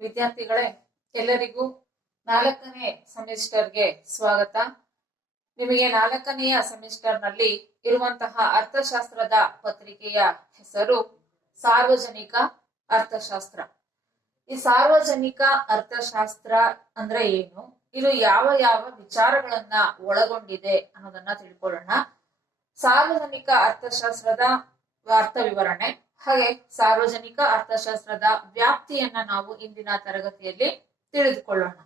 ವಿದ್ಯಾರ್ಥಿಗಳೇ, ಎಲ್ಲರಿಗೂ 4ನೇ ಸೆಮಿಸ್ಟರ್ಗೆ ಸ್ವಾಗತ. ನಿಮಗೆ 4ನೆಯ ಸೆಮಿಸ್ಟರ್ ನಲ್ಲಿ ಇರುವಂತಹ ಅರ್ಥಶಾಸ್ತ್ರದ ಪತ್ರಿಕೆಯ ಹೆಸರು ಸಾರ್ವಜನಿಕ ಅರ್ಥಶಾಸ್ತ್ರ. ಈ ಸಾರ್ವಜನಿಕ ಅರ್ಥಶಾಸ್ತ್ರ ಅಂದ್ರೆ ಏನು, ಇದು ಯಾವ ಯಾವ ವಿಚಾರಗಳನ್ನ ಒಳಗೊಂಡಿದೆ ಅನ್ನೋದನ್ನ ತಿಳ್ಕೊಳ್ಳೋಣ. ಸಾರ್ವಜನಿಕ ಅರ್ಥಶಾಸ್ತ್ರದ ಅರ್ಥ ವಿವರಣೆ ಹಾಗೆ ಸಾರ್ವಜನಿಕ ಅರ್ಥಶಾಸ್ತ್ರದ ವ್ಯಾಪ್ತಿಯನ್ನ ನಾವು ಇಂದಿನ ತರಗತಿಯಲ್ಲಿ ತಿಳಿದುಕೊಳ್ಳೋಣ.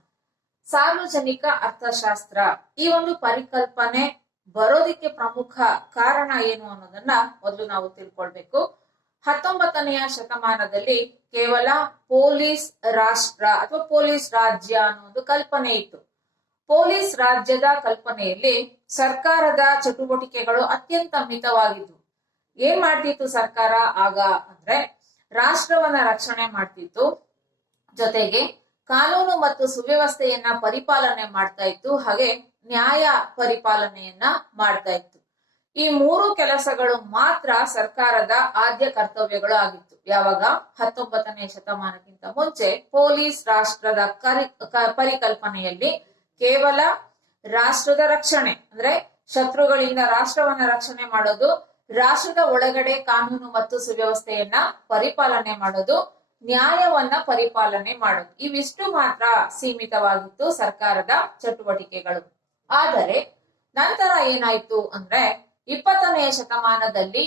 ಸಾರ್ವಜನಿಕ ಅರ್ಥಶಾಸ್ತ್ರ ಈ ಒಂದು ಪರಿಕಲ್ಪನೆ ಬರೋದಿಕ್ಕೆ ಪ್ರಮುಖ ಕಾರಣ ಏನು ಅನ್ನೋದನ್ನ ಮೊದಲು ನಾವು ತಿಳ್ಕೊಳ್ಬೇಕು. 19ನೆಯ ಶತಮಾನದಲ್ಲಿ ಕೇವಲ ಪೊಲೀಸ್ ರಾಷ್ಟ್ರ ಅಥವಾ ಪೊಲೀಸ್ ರಾಜ್ಯ ಅನ್ನೋ ಒಂದು ಕಲ್ಪನೆ ಇತ್ತು. ಪೊಲೀಸ್ ರಾಜ್ಯದ ಕಲ್ಪನೆಯಲ್ಲಿ ಸರ್ಕಾರದ ಚಟುವಟಿಕೆಗಳು ಅತ್ಯಂತ ಮಿತವಾಗಿದ್ವು. ಏನ್ ಮಾಡ್ತಿತ್ತು ಸರ್ಕಾರ ಆಗ ಅಂದ್ರೆ ರಾಷ್ಟ್ರವನ್ನ ರಕ್ಷಣೆ ಮಾಡ್ತಿತ್ತು, ಜೊತೆಗೆ ಕಾನೂನು ಮತ್ತು ಸುವ್ಯವಸ್ಥೆಯನ್ನ ಪರಿಪಾಲನೆ ಮಾಡ್ತಾ ಇತ್ತು, ಹಾಗೆ ನ್ಯಾಯ ಪರಿಪಾಲನೆಯನ್ನ ಮಾಡ್ತಾ ಇತ್ತು. ಈ 3 ಕೆಲಸಗಳು ಮಾತ್ರ ಸರ್ಕಾರದ ಆದ್ಯ ಕರ್ತವ್ಯಗಳು ಆಗಿತ್ತು. ಯಾವಾಗ 19ನೇ ಶತಮಾನಕ್ಕಿಂತ ಮುಂಚೆ ಪೊಲೀಸ್ ರಾಷ್ಟ್ರದ ಪರಿಕಲ್ಪನೆಯಲ್ಲಿ ಕೇವಲ ರಾಷ್ಟ್ರದ ರಕ್ಷಣೆ ಅಂದ್ರೆ ಶತ್ರುಗಳಿಂದ ರಾಷ್ಟ್ರವನ್ನ ರಕ್ಷಣೆ ಮಾಡೋದು, ರಾಷ್ಟ್ರದ ಒಳಗಡೆ ಕಾನೂನು ಮತ್ತು ಸುವ್ಯವಸ್ಥೆಯನ್ನ ಪರಿಪಾಲನೆ ಮಾಡೋದು, ನ್ಯಾಯವನ್ನ ಪರಿಪಾಲನೆ ಮಾಡೋದು, ಇವಿಷ್ಟು ಮಾತ್ರ ಸೀಮಿತವಾಗಿತ್ತು ಸರ್ಕಾರದ ಚಟುವಟಿಕೆಗಳು. ಆದರೆ ನಂತರ ಏನಾಯ್ತು ಅಂದ್ರೆ 20ನೇ ಶತಮಾನದಲ್ಲಿ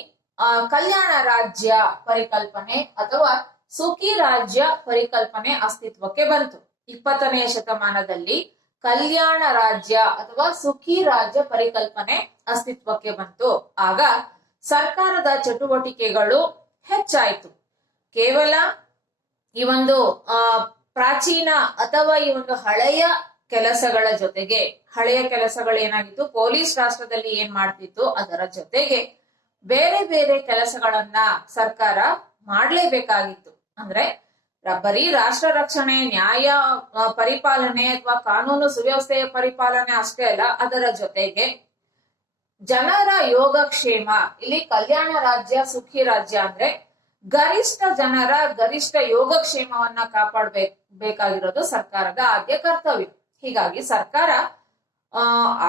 ಕಲ್ಯಾಣ ರಾಜ್ಯ ಪರಿಕಲ್ಪನೆ ಅಥವಾ ಸುಖಿ ರಾಜ್ಯ ಪರಿಕಲ್ಪನೆ ಅಸ್ತಿತ್ವಕ್ಕೆ ಬಂತು. 20ನೇ ಶತಮಾನದಲ್ಲಿ ಕಲ್ಯಾಣ ರಾಜ್ಯ ಅಥವಾ ಸುಖಿ ರಾಜ್ಯ ಪರಿಕಲ್ಪನೆ ಅಸ್ತಿತ್ವಕ್ಕೆ ಬಂತು. ಆಗ ಸರ್ಕಾರದ ಚಟುವಟಿಕೆಗಳು ಹೆಚ್ಚಾಯಿತು. ಕೇವಲ ಈ ಒಂದು ಪ್ರಾಚೀನ ಅಥವಾ ಈ ಒಂದು ಹಳೆಯ ಕೆಲಸಗಳ ಜೊತೆಗೆ, ಹಳೆಯ ಕೆಲಸಗಳು ಏನಾಗಿತ್ತು, ಪೊಲೀಸ್ ರಾಷ್ಟ್ರದಲ್ಲಿ ಏನ್ ಮಾಡ್ತಿತ್ತು ಅದರ ಜೊತೆಗೆ ಬೇರೆ ಬೇರೆ ಕೆಲಸಗಳನ್ನ ಸರ್ಕಾರ ಮಾಡ್ಲೇಬೇಕಾಗಿತ್ತು. ಅಂದ್ರೆ ಬರೀ ರಾಷ್ಟ್ರ ರಕ್ಷಣೆ, ನ್ಯಾಯ ಪರಿಪಾಲನೆ ಅಥವಾ ಕಾನೂನು ಸುವ್ಯವಸ್ಥೆಯ ಪರಿಪಾಲನೆ ಅಷ್ಟೇ ಅಲ್ಲ, ಅದರ ಜೊತೆಗೆ ಜನರ ಯೋಗಕ್ಷೇಮ. ಇಲ್ಲಿ ಕಲ್ಯಾಣ ರಾಜ್ಯ ಸುಖಿ ರಾಜ್ಯ ಅಂದ್ರೆ ಗರಿಷ್ಠ ಜನರ ಗರಿಷ್ಠ ಯೋಗಕ್ಷೇಮವನ್ನ ಕಾಪಾಡಬೇಕಾಗಿರೋದು ಸರ್ಕಾರದ ಆದ್ಯ ಕರ್ತವ್ಯ. ಹೀಗಾಗಿ ಸರ್ಕಾರ